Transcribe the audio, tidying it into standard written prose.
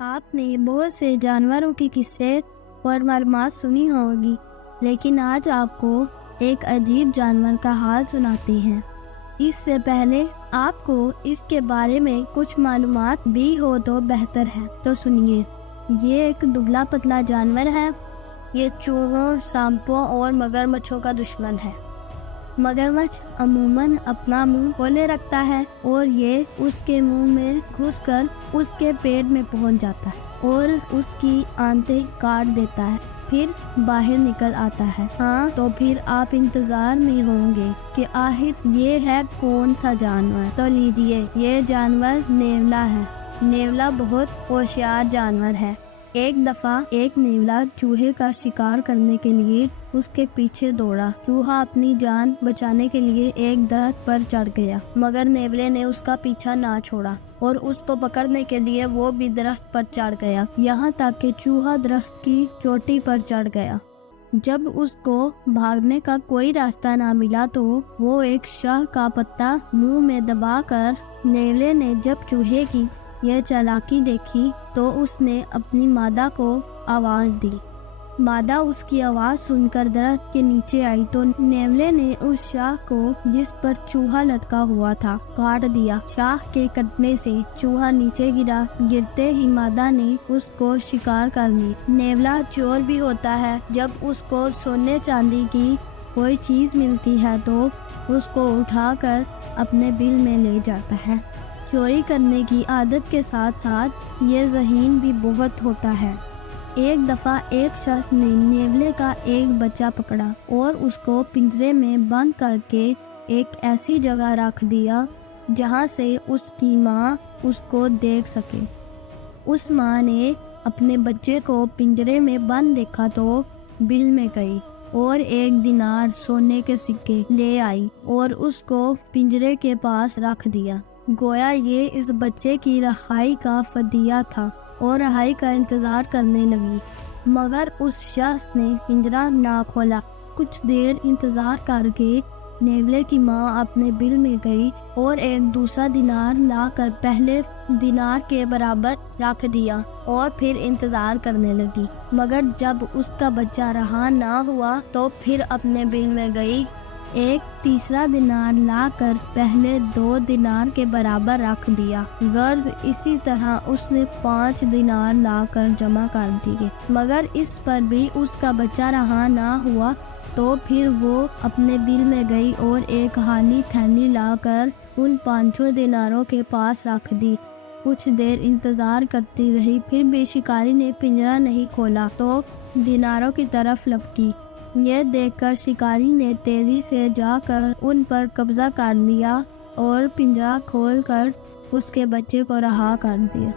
آپ نے بہت سے جانوروں کی قصے اور معلومات سنی ہوگی، لیکن آج آپ کو ایک عجیب جانور کا حال سناتے ہیں۔ اس سے پہلے آپ کو اس کے بارے میں کچھ معلومات بھی ہو تو بہتر ہے، تو سنیے۔ یہ ایک دبلا پتلا جانور ہے۔ یہ چوہوں، سانپوں اور مگرمچھوں کا دشمن ہے۔ مگرمچھ عموماً اپنا منہ کھولے رکھتا ہے اور یہ اس کے منہ میں گھس کر اس کے پیٹ میں پہنچ جاتا ہے اور اس کی آنتیں کاٹ دیتا ہے، پھر باہر نکل آتا ہے۔ ہاں، تو پھر آپ انتظار میں ہوں گے کہ آخر یہ ہے کون سا جانور؟ تو لیجیے، یہ جانور نیولا ہے۔ نیولا بہت ہوشیار جانور ہے۔ ایک دفعہ ایک نیولا چوہے کا شکار کرنے کے لیے اس کے پیچھے دوڑا۔ چوہا اپنی جان بچانے کے لیے ایک درخت پر چڑھ گیا، مگر نیولے نے اس کا پیچھا نہ چھوڑا اور اس کو پکڑنے کے لیے وہ بھی درخت پر چڑھ گیا، یہاں تک کہ چوہا درخت کی چوٹی پر چڑھ گیا۔ جب اس کو بھاگنے کا کوئی راستہ نہ ملا تو وہ ایک شاہ کا پتا منہ میں دبا کر، نیولے نے جب چوہے کی یہ چالاکی دیکھی تو اس نے اپنی مادہ کو آواز دی۔ مادہ اس کی آواز سن کر درخت کے نیچے آئی تو نیولے نے اس شاخ کو جس پر چوہا لٹکا ہوا تھا کاٹ دیا۔ شاخ کے کٹنے سے چوہا نیچے گرا، گرتے ہی مادہ نے اس کو شکار کر لی۔ نیولا چور بھی ہوتا ہے۔ جب اس کو سونے چاندی کی کوئی چیز ملتی ہے تو اس کو اٹھا کر اپنے بل میں لے جاتا ہے۔ چوری کرنے کی عادت کے ساتھ ساتھ یہ ذہین بھی بہت ہوتا ہے۔ ایک دفعہ ایک شخص نے نیولے کا ایک بچہ پکڑا اور اس کو پنجرے میں بند کر کے ایک ایسی جگہ رکھ دیا جہاں سے اس کی ماں اس کو دیکھ سکے۔ اس ماں نے اپنے بچے کو پنجرے میں بند دیکھا تو بل میں گئی اور 1 دینار سونے کے سکے لے آئی اور اس کو پنجرے کے پاس رکھ دیا، گویا یہ اس بچے کی رہائی کا فدیہ تھا، اور رہائی کا انتظار کرنے لگی۔ مگر اس شخص نے پنجرہ نہ کھولا۔ کچھ دیر انتظار کر کے نیولے کی ماں اپنے بل میں گئی اور ایک دوسرا دینار لا کر پہلے دینار کے برابر رکھ دیا اور پھر انتظار کرنے لگی، مگر جب اس کا بچہ رہا نہ ہوا تو پھر اپنے بل میں گئی، ایک تیسرا دینار لا کر پہلے 2 دینار کے برابر رکھ دیا۔ غرض اسی طرح اس نے 5 دینار لا کر جمع کر دیے، مگر اس پر بھی اس کا بچہ رہا نہ ہوا تو پھر وہ اپنے بل میں گئی اور ایک خالی تھیلی لا کر ان 5 دیناروں کے پاس رکھ دی۔ کچھ دیر انتظار کرتی رہی، پھر بھی شکاری نے پنجرہ نہیں کھولا تو دیناروں کی طرف لپکی۔ یہ دیکھ کر شکاری نے تیزی سے جا کر ان پر قبضہ کر لیا اور پنجرہ کھول کر اس کے بچے کو رہا کر دیا۔